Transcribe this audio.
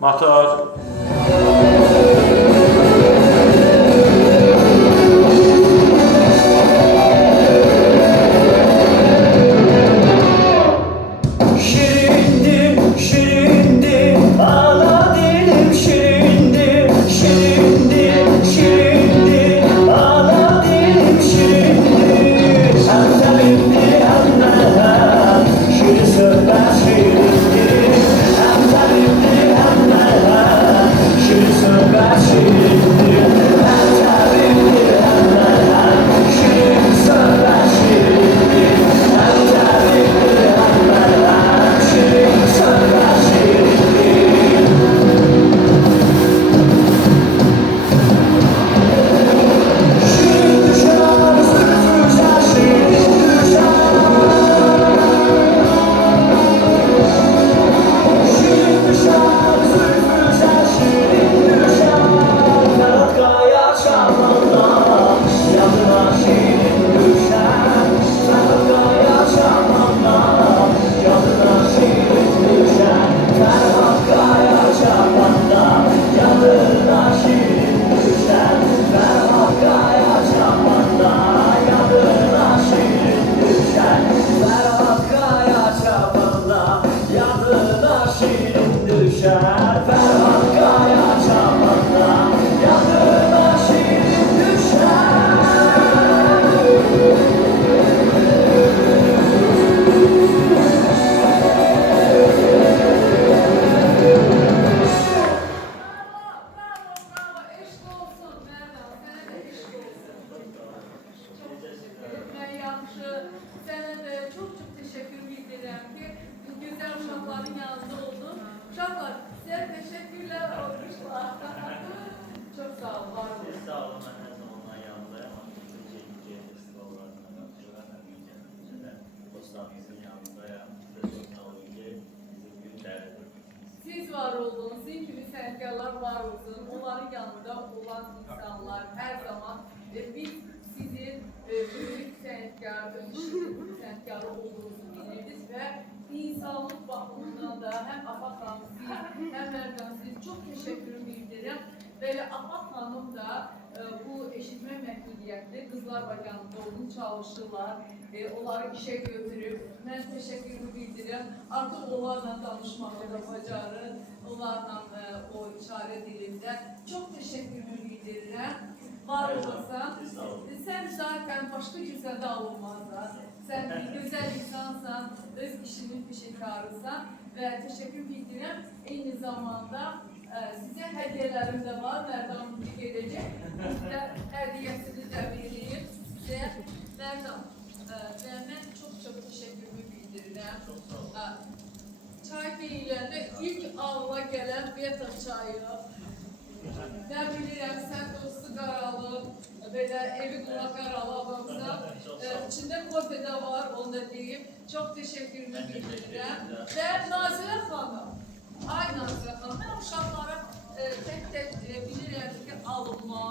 Motor. Şirindim, şirindim, ana dilim şirindim, şirindim, şirindim, ana dilim şirindim. Hem talimdi hem merhem, şirin sözler şirindim. Hem talimdi hem merhem, şirin sözler şirindim. Hem talimdi hem merhem, şirin sözler şirindim. Hem talimdi hem merhem, şirin sözler şirindim. Şirin düşer, zülfü düşer, şirin düşer, zülfü düşer, şirin düşer. Ferhat Kaya Şaman'dan yanına şirin düşer. Ferhat Kaya Şaman'dan yanına şirin düşer. Ferhat Kaya Şaman'dan yanına şirin düşer. Ferhat Kaya Şaman'dan yanına şirin düşer. Ferhat Kaya Şaman'dan yanına şirin düşer. Ferhat Kaya Şaman'dan yanına şirin düşer. Bravo. Eşk olsun Merdan. Sənə də eşk olsun. Çox təşəkkür etmək yaxşı. Sənə də çox təşəkkür bildirirəm ki, bu gözəl uşaqların yanında oldun. Uşaqlar, sizə təşəkkürlər olmuşlar. Çox sağ ol, var olun. Sağ olun, ben her zaman onların yanındayım. Türkiye festivallarına katılıyorum. Dostlarımızın yanındayım. Size çok sağ olun ki bizim gün değerli. Siz var olun, sizin kimi sənətkarlar var olsun. Onların yanında olan insanlar hər zaman biz sizin böyük sənətkar, özünüzün sənətkarı olduğunuzu biliriz və insanlıq baxımından da həm Afaq xanım siz, həm Mərdan siz çox təşəkkürümü bildirirəm. Belə Afaq xanım da bu eşitmə məhdudiyyətli qızlar bakanında onun çalışırlar. Onları işe götürüp, mən təşəkkürümü bildirirəm. Artıq onlarla danışmağı da bacarır, onlarla o işarə dilində. Çox təşəkkürümü bildirirəm. Var olasan, sən zaten başqa kimsədə alınmazlar. Sən bir gözəl insansan, öz işinin peşəkarısan və təşəkkür bildirirəm. Eyni zamanda sizə hədiyyələrim də var, Mərdan müzik edəcək. Hədiyyəsini də vereyim sizə. Mərdan, mən çox təşəkkürümü bildirirəm. Çay deyiləndə ilk ağla gələn Beta çayı. Nə bilirəm, sən dostu qaralı, belə evi qula qaralı adamsan. İçində kofe də var, onu da deyim. Çox təşəkkürümü bildirirəm. Və Nazirə xanım, ay Nazirə xanım, mən uşaqlara tək bilirəm ki, alınmaz.